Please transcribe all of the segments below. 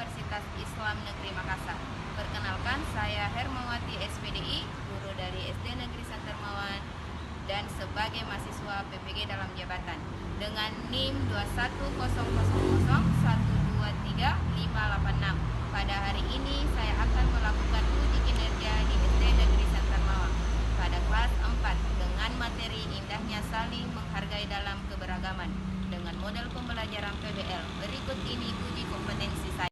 Universitas Islam Negeri Makassar. Perkenalkan, saya Hermawati SPDI, guru dari SD Negeri Santermawan dan sebagai mahasiswa PPG dalam jabatan dengan NIM 21000123586. Pada hari ini saya akan melakukan uji kinerja di SD Negeri Santermawan pada kelas 4 dengan materi indahnya saling menghargai dalam keberagaman dengan model pembelajaran PBL. Berikut ini uji kompetensi saya.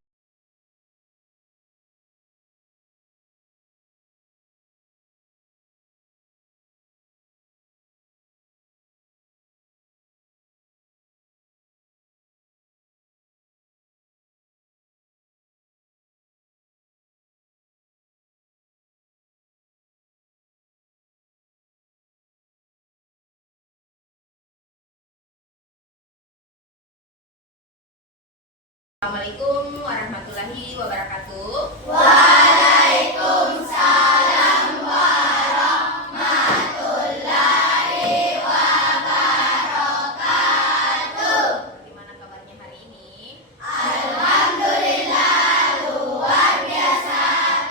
Assalamualaikum warahmatullahi wabarakatuh. Waalaikumsalam warahmatullahi wabarakatuh. Bagaimana kabarnya hari ini? Alhamdulillah luar biasa,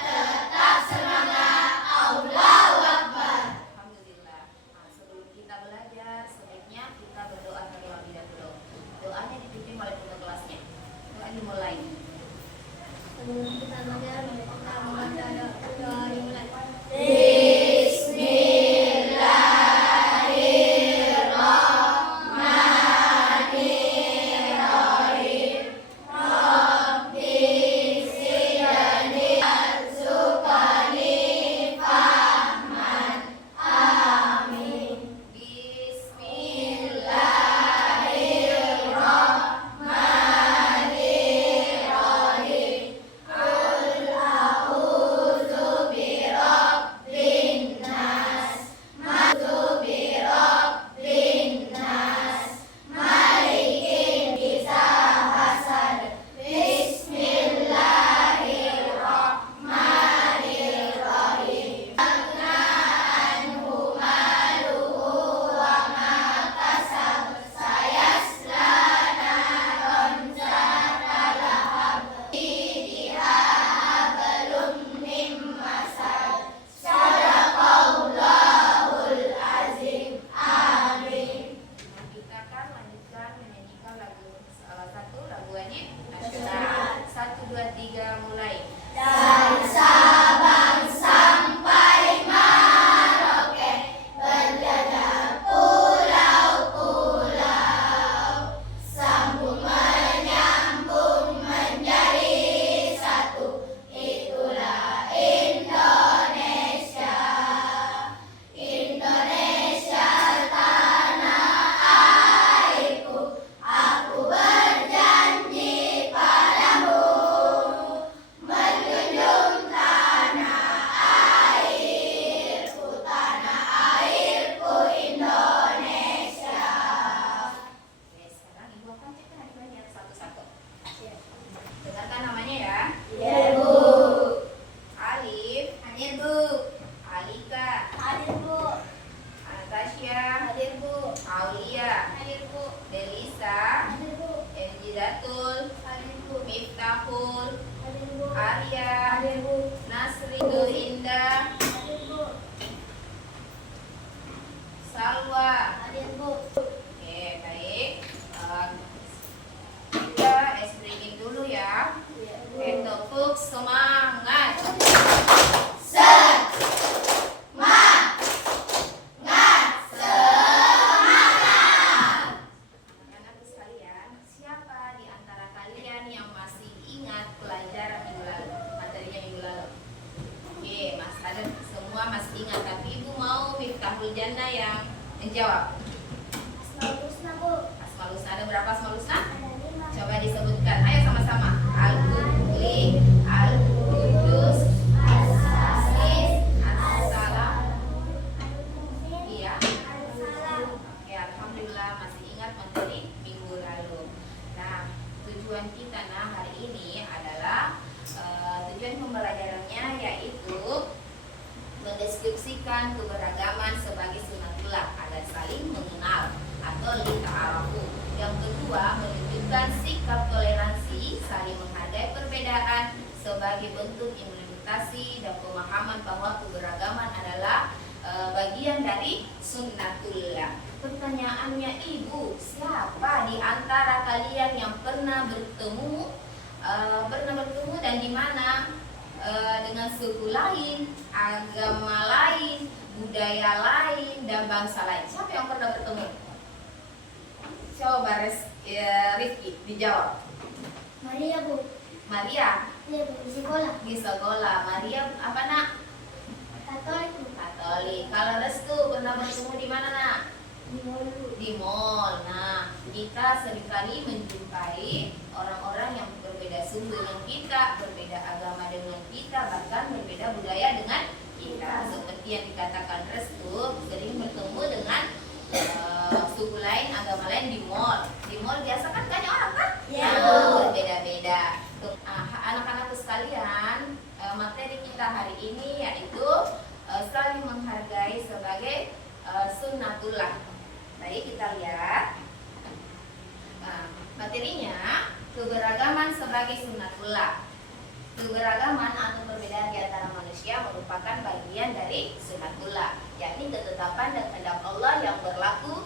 tetap semangat, Allahu Akbar. Alhamdulillah. Nah, sebelum kita belajar, sebaiknya kita berdoa terlebih dahulu. Doanya dipimpin oleh guru kelasnya. Doa dimulai. Sebelum kita belajar, kita membaca doa dimulai. Kita akan lanjutkan menyanyikan lagu salah satu lagu wajib nasional. 1, 2, 3 mulai. Dari Sabang sampai Merauke, berjajah pulau-pulau, sambung menyambung menjadi satu, itulah Indonesia. Indonesia tanah airku, aku berjanji padamu, menjunjung tanah airku Indonesia. Oke, sekarang ibu akan cek adik-adiknya satu-satu. Dengarkan namanya ya. Ya Bu. Alif, Hadir Bu. Alika, Hadir Bu. Anastasia, Hadir Bu. Aulia, Hadir Bu. Delisa, Hadir Bu. Enjidatul, Hadir Bu. Miftahul, Hadir Bu. Arya, Hadir Bu. Nasri, Nur Indah, Hadir Bu. Salwa. Hadir Bu. Oke, baik. Kita breaking dulu ya. Ya Bu. Tepuk semangat. Anak-anak sekalian, siapa di antara kalian yang masih ingat pelajaran minggu lalu, materinya minggu lalu? Oke, Mas ada semua masih ingat, tapi Ibu mau Miftahul Jannah yang menjawab. Asmaul Husna Bu. Asmaul Husna, ada berapa Asmaul Husna? Ada 5. Coba disebutkan, ayo sama-sama. Al-Qudli, Al-Qudus, As-Aziz, As-Salam. Iya. Oke, alhamdulillah masih ingat materi minggu lalu. Nah, tujuan kita hari ini adalah tujuan pembelajarannya yaitu mendeskripsikan keberagaman sebagai sunatullah agar saling mengenal atau lita'arafu. Yang kedua, menunjukkan sikap toleransi, saling menghargai perbedaan sebagai bentuk implementasi dan pemahaman bahwa keberagaman adalah bagian dari sunnatullah. Pertanyaannya, Ibu, siapa di antara kalian yang pernah bertemu dan di mana dengan suku lain, agama lain, budaya lain, dan bangsa lain? Siapa yang pernah bertemu? Coba Rifki dijawab. Maria, Bu. Maria Iya, Bu, di sekolah. di sekolah. Maria apa, Nak? Katolik, Bu. Katolik. Kalau Restu pernah bertemu di mana, Nak? Di mall, Bu. Di mall. Nah, kita seringkali menjumpai orang-orang yang berbeda suku dengan kita, berbeda agama dengan kita, bahkan berbeda budaya dengan kita. Seperti yang dikatakan Restu, sering bertemu dengan suku lain, agama lain di mall. Di mall biasa kan banyak orang kan? Iya, Berbeda-beda. Anak-anakku sekalian, materi kita hari ini yaitu saling menghargai sebagai sunnatullah. Baik, kita lihat. Nah, materinya keberagaman sebagai sunnatullah. Keberagaman atau perbedaan di antara manusia merupakan bagian dari sunnatullah, yakni ketetapan dan kehendak Allah yang berlaku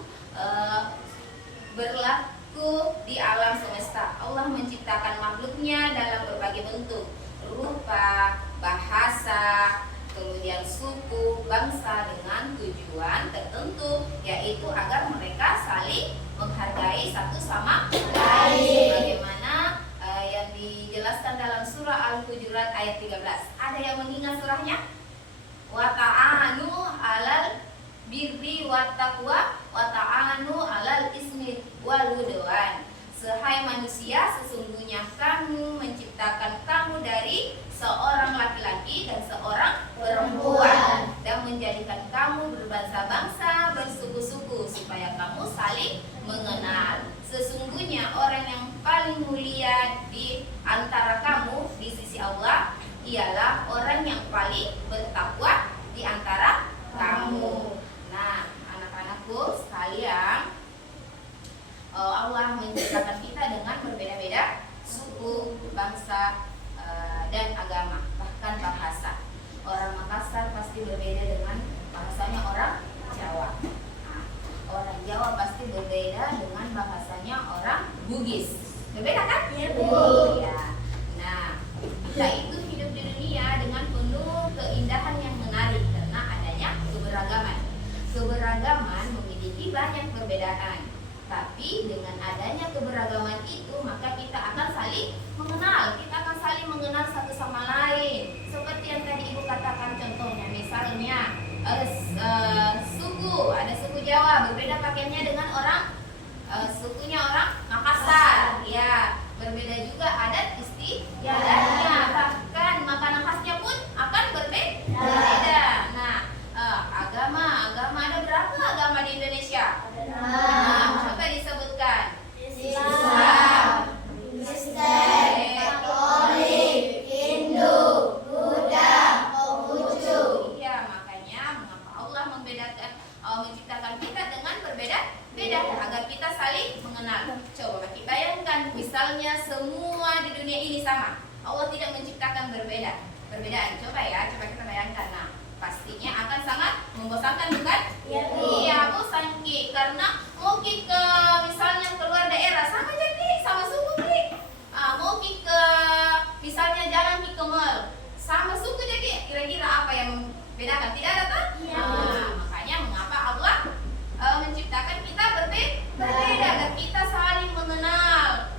di alam semesta. Allah menciptakan makhluknya dalam berbagai bentuk, rupa, bahasa, kemudian suku, bangsa dengan tujuan tertentu, yaitu agar mereka saling menghargai satu sama lain. Sebagaimana yang dijelaskan dalam surah Al-Hujurat ayat 13. Ada yang mengingat surahnya? Wa ta'anu 'alal birri wat taqwa wa ta'anu 'alal ismi wal udwan. Sehai manusia, sesungguhnya kami menciptakan kamu dari seorang laki-laki dan seorang perempuan, dan menjadikan kamu berbangsa-bangsa, bersuku-suku, supaya kamu saling mengenal. Sesungguhnya orang yang paling mulia di antara kamu di sisi Allah ialah orang yang paling bertakwa di antara kamu. Nah, anak-anakku sekalian, Allah menciptakan kita dengan berbeda-beda suku, bangsa, dan agama, bahkan bahasa. Orang Makassar pasti berbeda dengan bahasanya orang Jawa. Nah, orang Jawa pasti berbeda dengan bahasanya orang Bugis. Berbeda kan? Iya, Bu. Iya. Nah, kita itu hidup di dunia dengan penuh keindahan yang menarik karena adanya keberagaman. Keberagaman memiliki banyak perbedaan, tapi dengan adanya keberagaman itu maka kita akan saling mengenal. Kita akan saling mengenal satu sama lain. Seperti yang tadi Ibu katakan contohnya, misalnya suku, ada suku Jawa berbeda pakaiannya dengan orang sukunya orang Makassar. Ya, berbeda juga adat istiadatnya, bahkan makanan khasnya pun akan berbeda. Nah, agama ada berapa agama di Indonesia? Nah, coba disebutkan. Islam, Kristen, Katolik, Hindu, Buddha, Konghucu. Iya, makanya mengapa Allah menciptakan kita dengan berbeda-beda agar kita saling mengenal. Coba kita bayangkan, misalnya semua di dunia ini sama, Allah tidak menciptakan perbedaan. Coba kita bayangkan. Nah, pastinya akan sangat membosankan, bukan? Iya, Bu. Iya, bosan Ki, karena mau Ki ke misalnya keluar daerah sama jadi sama suku Ki. Mau Ki ke misalnya jalan Ki ke mall sama suku jadi, kira-kira apa yang membedakan? Tidak ada kan? Iya, Makanya mengapa Allah menciptakan kita berbeda agar kita saling mengenal.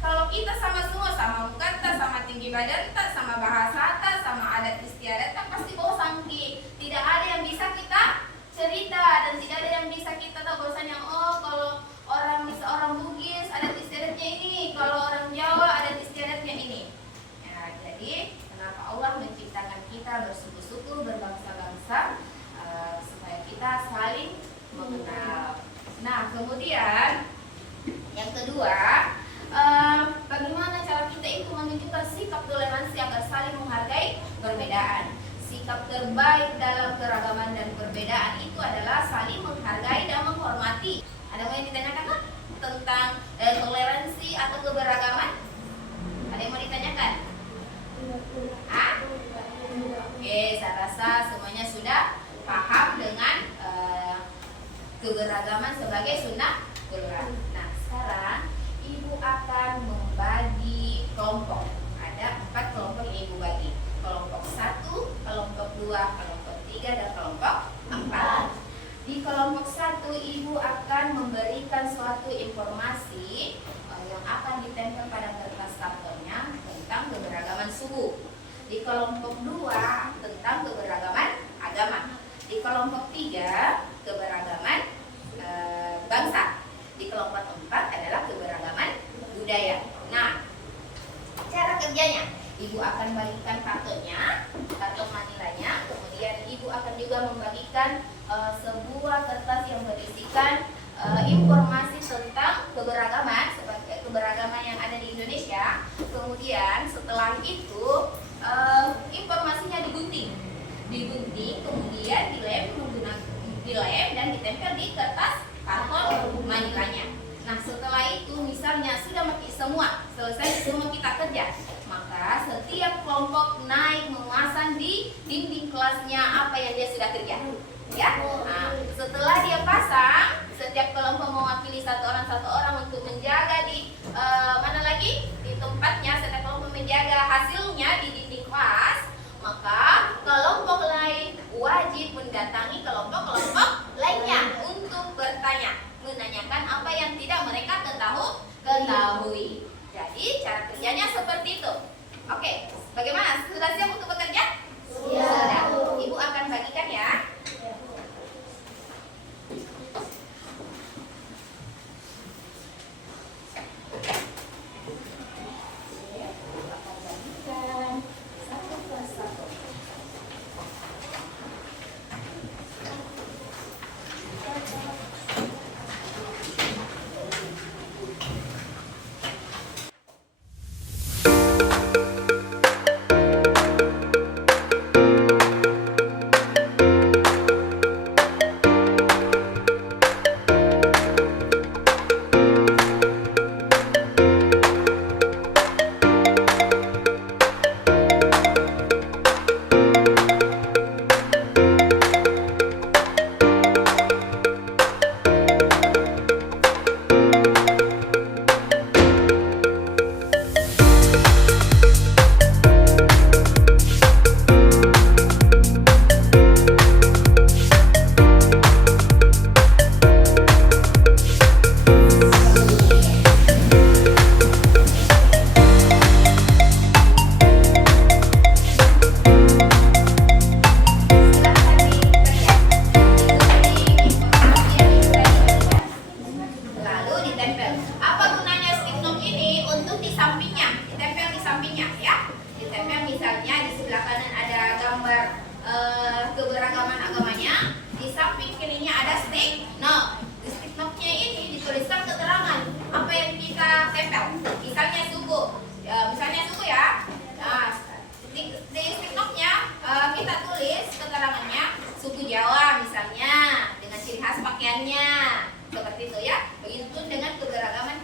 Kalau kita sama semua, sama muka tak, sama tinggi badan tak, sama bahasa tak, sama adat istiadat tak, pasti bosan Ki. Tidak ada yang bisa kita cerita dan tidak ada yang bisa kita tahu bosan yang kalau orang Bugis adat istiadatnya ini, kalau orang Jawa adat istiadatnya ini. Ya, jadi kenapa Allah menciptakan kita bersuku-suku, berbangsa-bangsa, supaya kita saling mengenal. Nah, kemudian yang kedua, bagaimana cara kita itu menunjukkan sikap toleransi agar saling menghargai perbedaan. Sikap terbaik dalam keragaman dan perbedaan itu adalah saling menghargai dan menghormati. Ada yang ditanyakan kan tentang toleransi atau keberagaman? Ada yang mau ditanyakan? sunnah kelurahan. Nah, sekarang Ibu akan membagi kelompok. Ada 4 kelompok yang Ibu bagi. Kelompok 1, kelompok 2, kelompok 3, dan kelompok 4. Di kelompok 1 Ibu akan memberikan suatu informasi yang akan ditempel pada kertas kartonnya tentang keberagaman suku. Di kelompok 2 tentang keberagaman agama. Di kelompok 3 keberagaman bangsa. Di kelompok 4 adalah keberagaman budaya. Nah, cara kerjanya, Ibu akan bagikan kartonnya, karton manilanya. Kemudian Ibu akan juga membagikan sebuah kertas yang berisikan informasi tentang keberagaman, sebagai keberagaman yang ada di Indonesia. Kemudian setelah itu informasinya digunting, kemudian dilem dan ditempel di kertas karton manilanya. Nah, setelah itu misalnya sudah selesai semua kita kerja, maka setiap kelompok naik memasang di dinding kelasnya apa yang dia sudah kerja. Ya, nah, setelah dia pasang, setiap kelompok mewakili satu orang untuk menjaga di di tempatnya. Setiap kelompok menjaga hasilnya di dinding kelas. Maka kelompok lain wajib mendatangi kelompok-kelompok lainnya untuk bertanya, menanyakan apa yang tidak mereka ketahui. Jadi cara kerjanya seperti itu. Oke, bagaimana? Sudah siap untuk bekerja? Sudah. Ibu akan bagikan ya. Keberagaman agamanya, di samping kirinya ada stick note. Di stick note-nya ini dituliskan keterangan apa yang kita tempel. Misalnya suku ya. Nah, di stick note-nya kita tulis keterangannya suku Jawa misalnya dengan ciri khas pakaiannya seperti itu ya. Begitu dengan keberagaman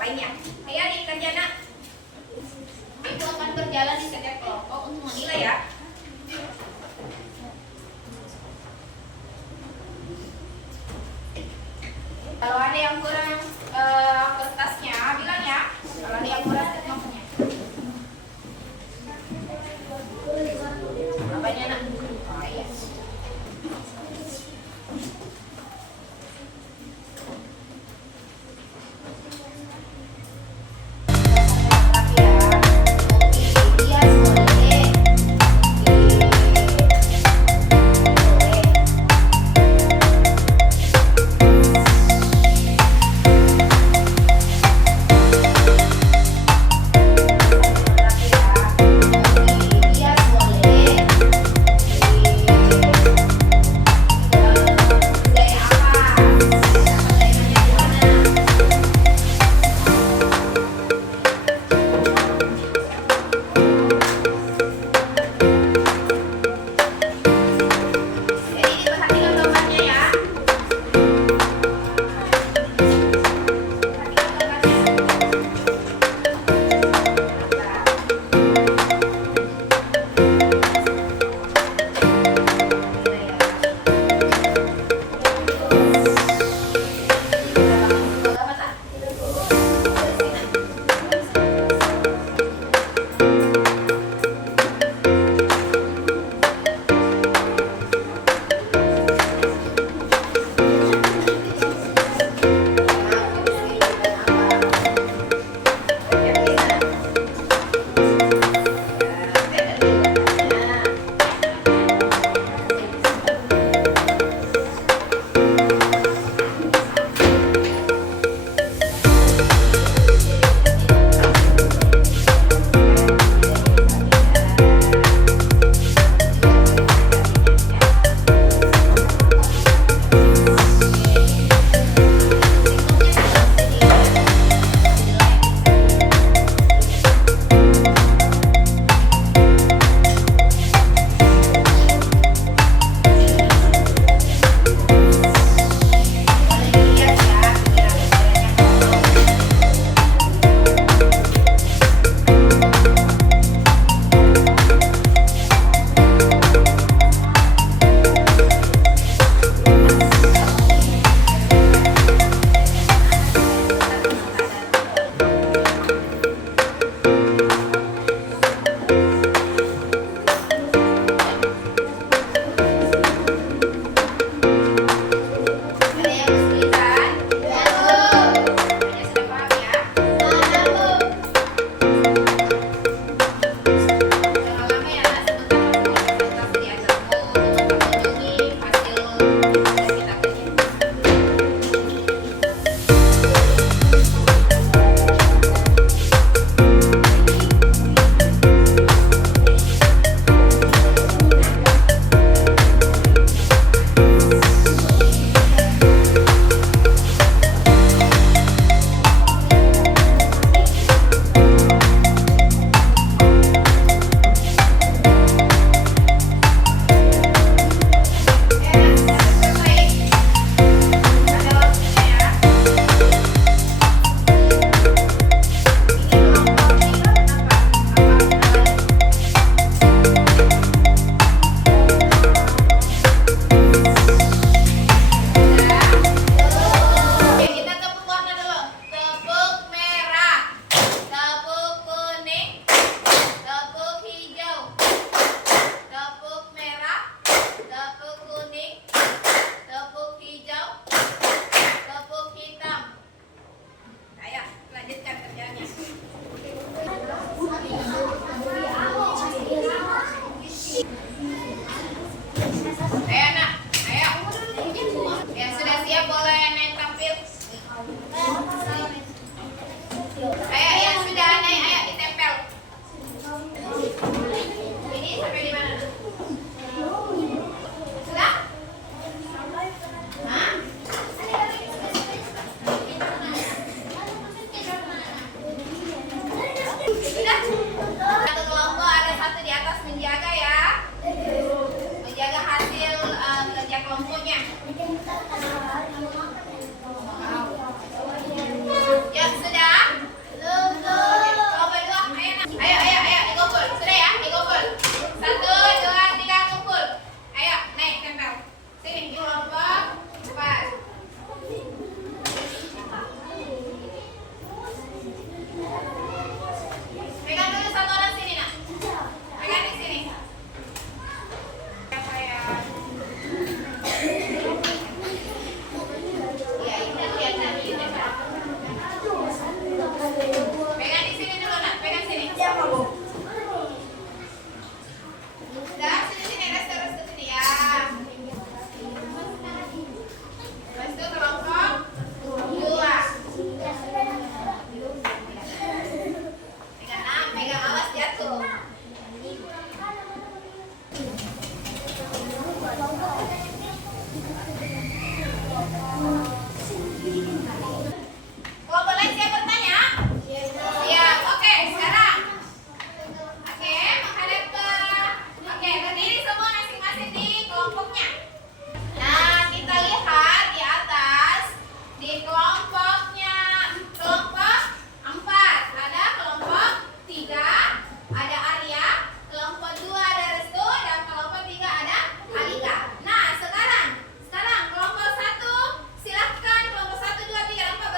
lainnya. Ayo nih kerja nak. Ibu akan berjalan di setiap kelompok untuk menilai ya. Kalau ada yang kurang kertasnya, bilang ya. Kalau ada yang kurang kertasnya. Apanya nak? Oh iya. Ada yang kesulitan? Semuanya sudah paham ya? Jangan lama ya, sebentar dulu presentasi di acarmu untuk mengunjungi hasil tes kita kerja. Oke, kita tepuk warna dulu. Tepuk merah, tepuk kuning, tepuk hijau, tepuk merah, tepuk kuning, tepuk hijau, tepuk hitam. Ayo, lanjutkan kerjanya. Ayo anak, ayo. Yang sudah siap boleh naik tampil. Ayo, yang sudah naik, ayo ditempel. Ini sampai di mana? Sudah? Hah? Sudah? Satu kelompok ada satu di atas menjaga ya. Menjaga hasil kerja kelompoknya. Ya sudah? Kumpul dulu. Ayo, dikumpul. Sudah ya, dikumpul. 1, 2, 3, kumpul. Ayo, naik tempel. Sini kelompok 4. Pegang dulu satu orang sini nak. Pegang di sini. Ya, ini lihat tadi tempel. Pegang di sini dulu nak, pegang sini. Dah, sini restu sini ya. Restu kelompok 2. Pegang awas jatuh. Kelompok lain siap bertanya? Siap. Oke, sekarang. Oke, menghadap ke. Oke, berdiri semua masing-masing di kelompoknya. Nah, kita lihat di atas di kelompoknya. Kelompok 4 ada kelompok 3 ada Arya, kelompok 2 ada Restu, dan kelompok 3 ada Alika. Nah, sekarang kelompok 1 silahkan kelompok 1, 2, 3, 4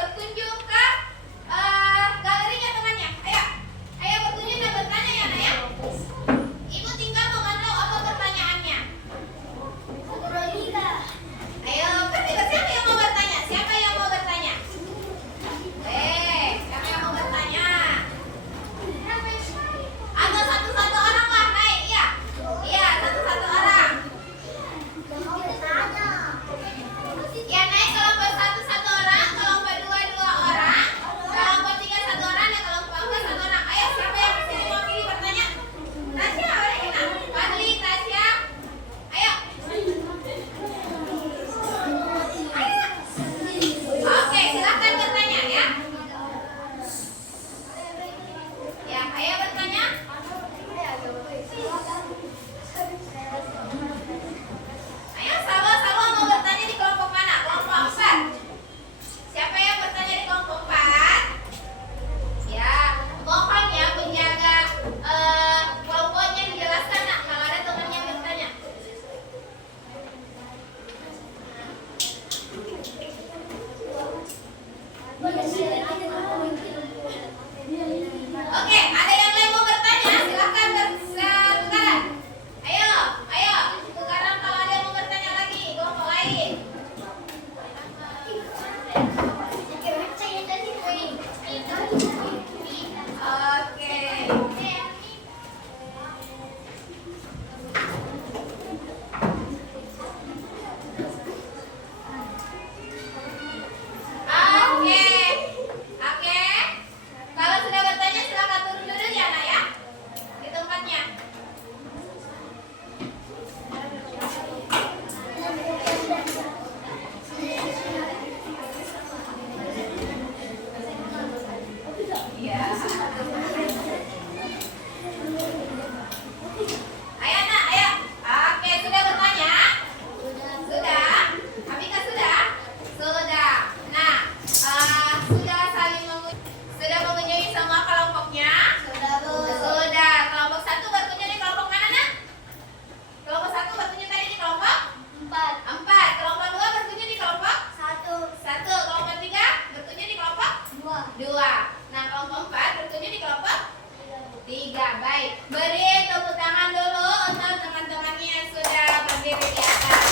3. Baik, beri tepuk tangan dulu untuk teman-temannya yang sudah berdiri di atas.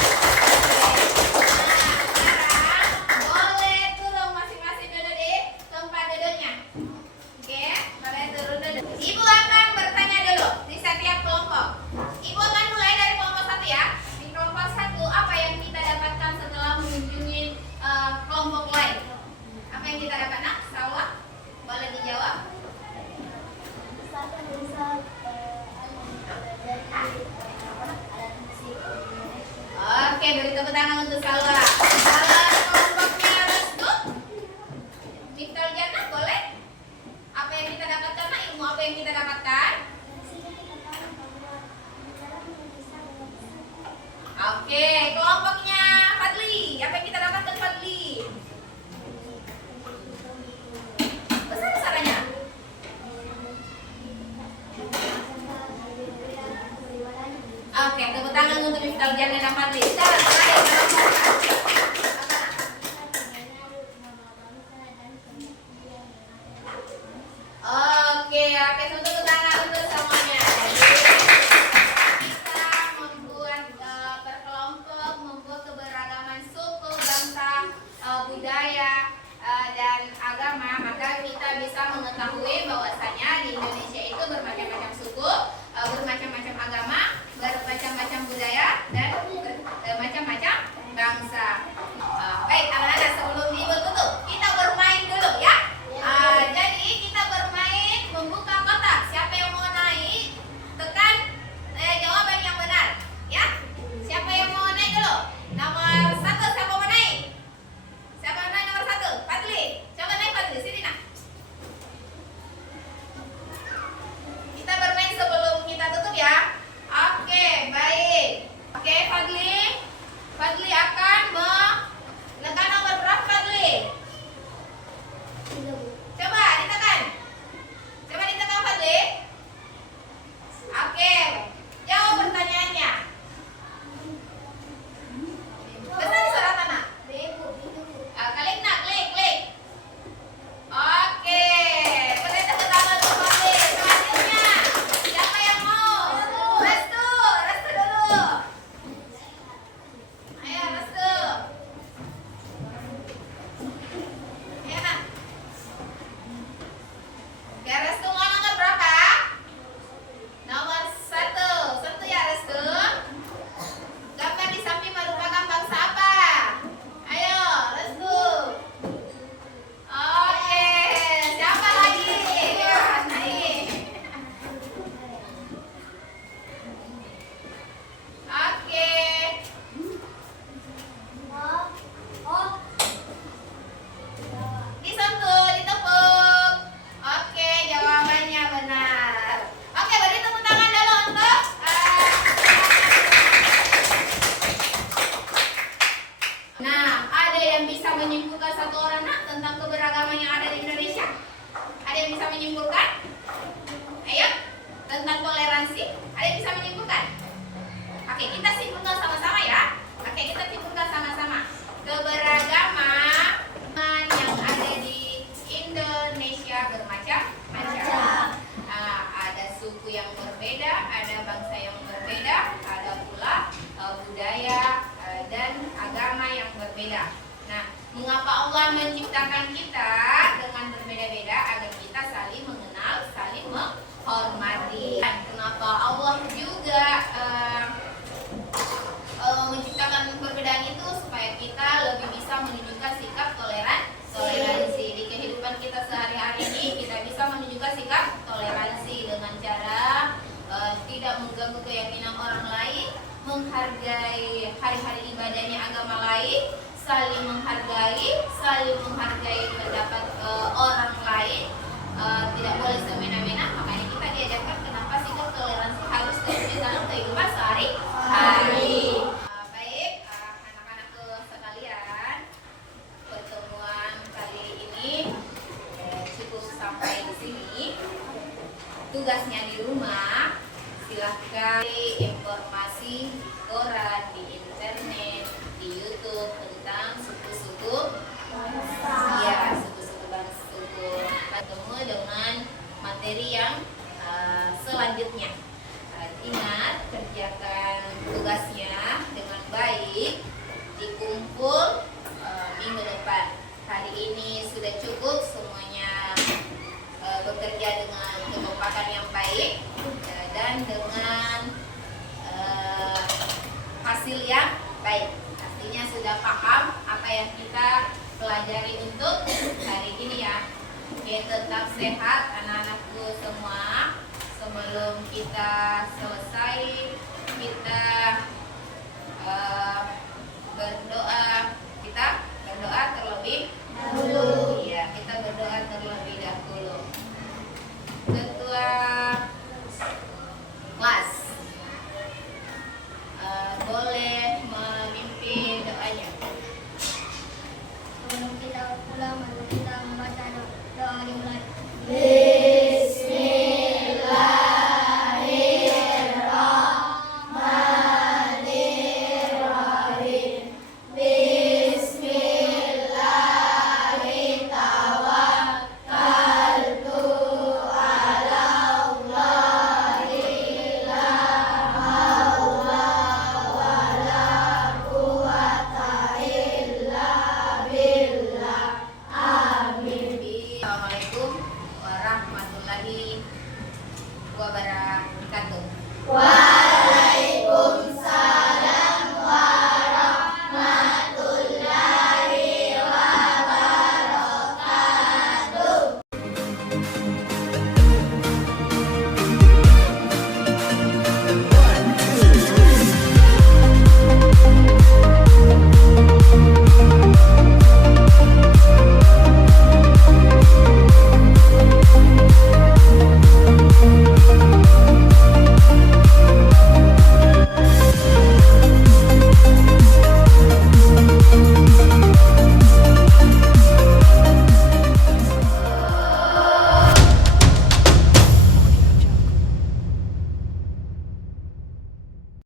Oke. Nah, sekarang boleh turun masing-masing duduk di tempat duduknya. Oke, boleh turun duduk. Ibu akan bertanya dulu di setiap kelompok. Ibu akan mulai dari kelompok 1 ya. Di kelompok 1 apa yang kita dapatkan setelah mengunjungi kelompok lain? Apa yang kita dapat, Nak? Salwa? Boleh dijawab? Satu bisa alat musik Indonesia. Oke, beri tepuk tangan untuk Salwa. Kalau kelompoknya Restu, Miktal Jannah boleh? Apa yang kita dapatkan, Nak? Ilmu apa yang kita dapatkan? Dari sini kita tahu bahwa bicara bisa berbahasa. Oke, kelompoknya Fadli. Apa yang kita dapatkan, Fadli? Besar-besarannya. Oke, tepuk tangan untuk Miktal Jannah dan Fadli. Sekarang terakhir kelompok apa, Nak? Oke, tepuk tangan untuk semuanya. Jadi kita membuat berkelompok, membuat keberagaman suku, bangsa, budaya, dan agama, maka kita bisa mengetahui bahwasanya di Indonesia itu bermacam-macam suku, bermacam-macam agama, bermacam-macam budaya, dan bermacam-macam bangsa. Baik, anak-anak, sebelum Ibu tutup, kita bermain dulu ya. Jadi kita bermain membuka kotak. Siapa yang mau naik, tekan jawaban yang benar, ya. Siapa yang mau naik dulu? Nomor 1, siapa mau naik? Siapa naik nomor 1? Fadli. Coba naik Fadli, sini nak. Kita bermain sebelum kita tutup ya. Oke, baik. Oke, Fadli. Fadli akan menekan nomor berapa, Fadli? Coba ditekan. Coba ditekan, Fadli. Oke. Jawab pertanyaannya. Besar suara tanah. Klik nak, klik. Oke. Boleh tepuk tangan untuk Fadli. Selanjutnya, siapa yang mau? Restu dulu. Ayo, Restu. Ayo, nak. Oke, Restu mau nomor berapa? Nomor 1. Satu ya, Restu. Gambar di samping merupakan bangsa apa? Ayo, Restu. Oke, siapa lagi? Naik. Oke. Disentuh, ditepuk. Oke, jawabannya benar. Oke, beri tepuk tangan dulu untuk Nah, ada yang bisa menyimpulkan satu orang, Nak, tentang keberagaman yang ada di Indonesia? Ada yang bisa menyimpulkan? Ayo, tentang toleransi. Ada yang bisa menyimpulkan? Oke, kita simpulkan sama-sama ya. Oke, kita simpulkan sama-sama. Keberagaman yang ada di Indonesia bermacam-macam. Ada suku yang berbeda, ada bangsa yang berbeda, ada pula budaya dan agama yang berbeda. Nah, mengapa Allah menciptakan kita dengan berbeda-beda agar kita saling mengenal, saling menghormati. Dan kenapa Allah juga menciptakan perbedaan itu supaya kita lebih bisa menunjukkan sikap toleransi di kehidupan kita sehari-hari ini. Kita bisa menunjukkan sikap toleransi dengan cara tidak mengganggu keyakinan orang lain, menghargai hari-hari ibadahnya agama lain, saling menghargai pendapat orang lain, tidak boleh semena-mena. Makanya kita diajarkan kenapa sikap toleransi harus terjadi dalam kehidupan sehari-hari. Baik, anak-anakku sekalian, pertemuan kali ini cukup sampai di sini. Tugasnya di rumah, silahkan informasi di koran, di internet, di YouTube tentang suku-suku bangsa. Bertemu dengan materi yang selanjutnya. Ingat, kerjakan tugasnya dengan baik, dikumpul minggu depan. Hari ini sudah cukup, semuanya bekerja dengan kekompakan yang baik dan dengan hasil yang baik. Artinya sudah paham apa yang kita pelajari untuk hari ini ya. Oke, tetap sehat anak-anakku semua. Sebelum kita selesai, kita berdoa